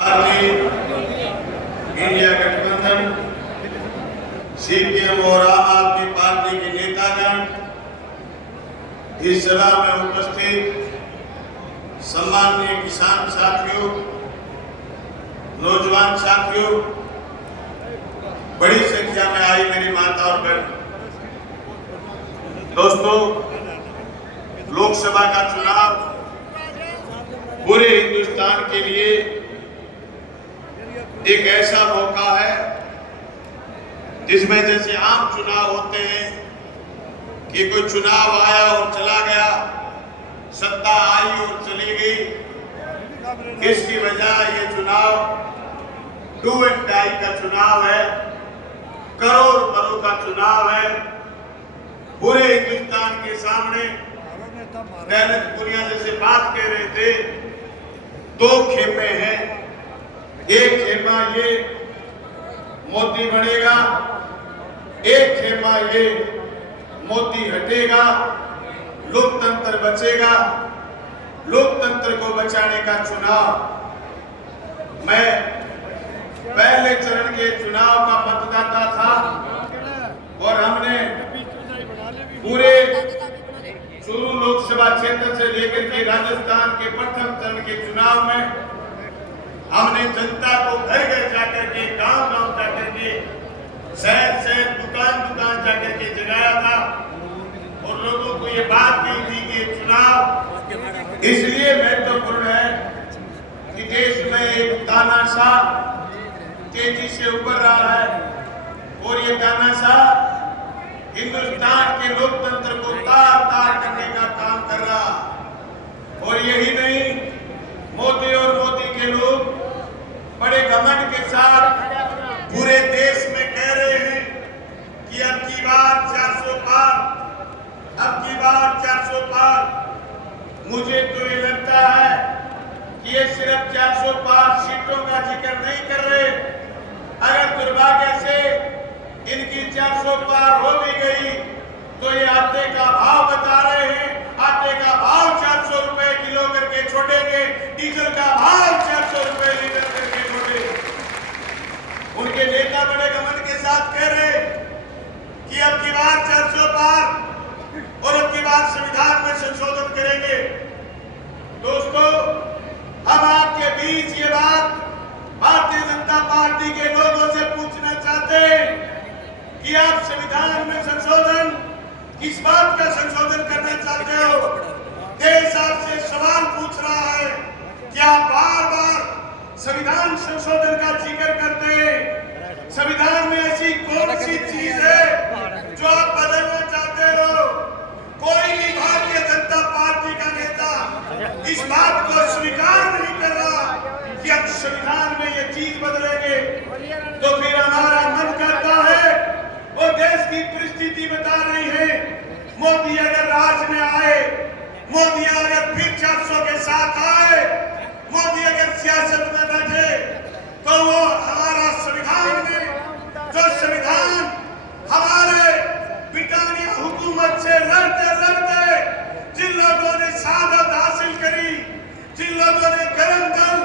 India गठबंधन, CPM और आम आदमी पार्टी के नेतागण, इस सभा में उपस्थित सम्माननीय किसान साथियों, नौजवान साथियों, बड़ी संख्या में आई मेरी माता और बहन। दोस्तों, लोकसभा का चुनाव पूरे हिंदुस्तान के लिए एक ऐसा मौका है जिसमें जैसे आम चुनाव होते हैं कि कोई चुनाव आया और चला गया, सत्ता आई और चली गई, इसकी वजह ये चुनाव डू एंड डाई का चुनाव है, करोड़ मरों का चुनाव है। पूरे हिंदुस्तान के सामने दैनिक दुनिया जैसे बात कह रहे थे, दो खेमे हैं। एक खेमा ये मोदी बनेगा, एक खेमा ये मोदी हटेगा, लोकतंत्र बचेगा। लोकतंत्र को बचाने का चुनाव। मैं पहले चरण के चुनाव का मतदाता था और हमने पूरे चूरू लोकसभा क्षेत्र से लेकर के राजस्थान के प्रथम चरण के चुनाव में हमने जनता को घर घर जाकर के, गांव गांव जाकर के, शहर शहर, दुकान दुकान जाकर के जगाया था और लोगों को ये बात कही थी कि चुनाव इसलिए महत्वपूर्ण है कि देश में एक तानाशाह तेजी से उभर रहा है और ये तानाशाह हिंदुस्तान के लोकतंत्र को तार तार करने का काम कर रहा। और यही नहीं, मोदी और मोदी के लोग बड़े घमंड के साथ पूरे देश में कह रहे हैं कि अब की बार 400 पार, अब की बार 400 पार। मुझे तो ये लगता है कि ये सिर्फ 400 पार सीटों का जिक्र नहीं कर रहे। अगर दुर्भाग्य से इनकी 400 पार हो भी गई तो ये आटे का भाव बता रहे हैं। आटे का भाव 400 रुपए किलो करके छोड़ेंगे, डीजल का भाव 400 रुपए लीटर करके छोड़ेंगे। उनके नेता बड़े घमंड के साथ कह रहे कि अब की बार 400 पार और अब की बार संविधान में संशोधन करेंगे। दोस्तों, हम आपके बीच ये बात भारतीय जनता पार्टी के लोगों से पूछना चाहते हैं कि आप संविधान में संशोधन, किस बात का संशोधन करना चाहते हो? देश आपसे सवाल पूछ रहा है कि आप बार बार संविधान संशोधन का जिक्र करते हैं। संविधान में ऐसी कौन सी चीज है जो आप बदलना चाहते हो? कोई भी भारतीय जनता पार्टी का नेता इस बात को स्वीकार नहीं कर रहा कि अब संविधान में ये चीज बदलेंगे। तो फिर हमारा मन करता है, वो देश की परिस्थिति बता रही है, मोदी अगर राज में आए, मोदी अगर फिर 400 के साथ आए, मोदी अगर सियासत में बैठे, तो वो हमारा संविधान में जो संविधान हमारे ब्रिटानिया हुकूमत से लड़ते लड़ते जिन लोगों ने शहादत हासिल करी, जिन लोगों ने गरम दल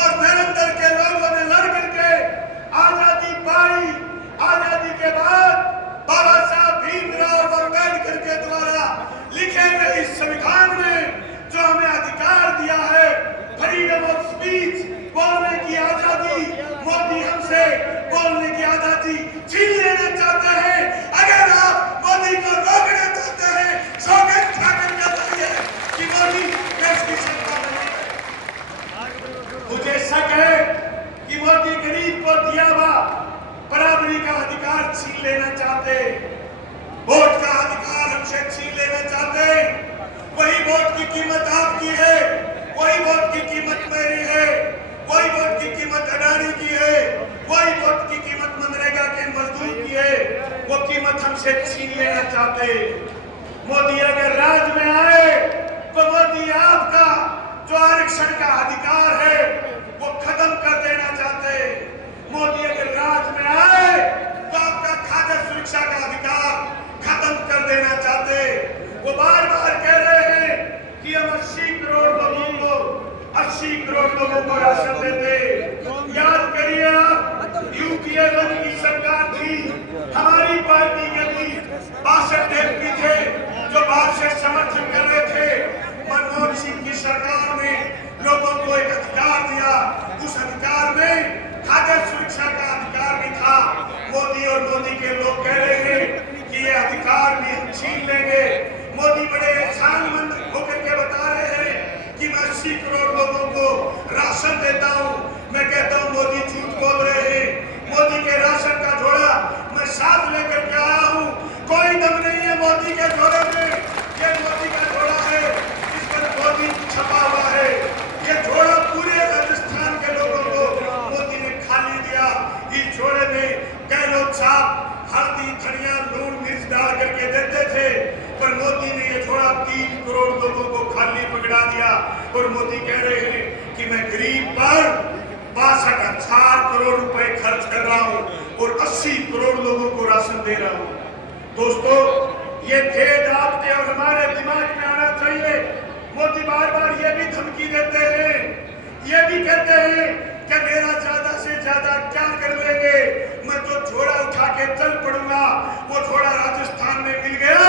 और नरम दल के लोगों ने लड़ करके आजादी पाई, आजादी के बाद बाबा साहब भीमराव अम्बेडकर के द्वारा लिखे गए इस संविधान में जो हमें अधिकार दिया है, फ्रीडम ऑफ स्पीच, बोलने की आजादी, मोदी हमसे बोलने की आजादी छीन लेना चाहते हैं। अगर आप मोदी को रोकना चाहते हैं, सौगंध खाकर बताइए कि मोदी देश की सत्ता बने। मुझे शक है कि मोदी गरीब को दिया हुआ बराबरी का अधिकार छीन लेना चाहते, वोट का अधिकार हमसे छीन लेना चाहते। वही वोट की कीमत आपकी है, वही वोट की कीमत मेरी है, वही वोट की कीमत अडानी की है, वही वोट की कीमत मनरेगा के मजदूर की है। वो कीमत हमसे छीन लेना चाहते। मोदी अगर राज में आए तो मोदी आपका जो आरक्षण का अधिकार है वो खत्म कर देना चाहते। मोदी अगर राज में आए तो आपका खाद्य सुरक्षा का अधिकार खत्म कर देना चाहते। वो बार बार कह रहे हैं कि हम 80 करोड़ लोगों को राशन देते। से समर्थन कर रहे थे। मनमोहन सिंह की सरकार में लोगों को एक अधिकार दिया, उस अधिकार में खाद्य सुरक्षा का अधिकार भी था। मोदी और मोदी के लोग कह रहे हैं कि ये अधिकार भी हम छीन लेंगे। मोदी बड़े एहसानमंद होकर के बता रहे हैं कि मैं 80 करोड़ लोगों को राशन देता हूँ। मैं कहता हूँ मोदी झूठ बोल रहे हैं। मोदी के राशन का झोला मैं साथ लेकर के आया हूँ। कोई दम नहीं है मोदी के झोले में। ये मोदी का झोला है, इस पर मोदी छपा हुआ है। ये झोला पूरे राजस्थान के लोगों को मोदी ने खाली दिया। इस झोले में गहलोत साहब हल्दी, धनिया, लून, मिर्च डाल करके देते थे, पर मोदी ने ये झोला 3 करोड़ लोगों को खाली पकड़ा दिया। और मोदी कह रहे हैं कि मैं गरीब पर 62,000 करोड़ रुपए खर्च कर रहा हूं और 80 करोड़ लोगों को राशन दे रहा हूं। दोस्तों, ये भेद आपके और हमारे दिमाग में आना चाहिए। मोदी बार बार ये भी धमकी देते हैं, ये भी कहते हैं कि मेरा ज्यादा से ज्यादा क्या कर लेंगे, मैं तो झोला उठा के चल पड़ूंगा। वो झोला राजस्थान में मिल गया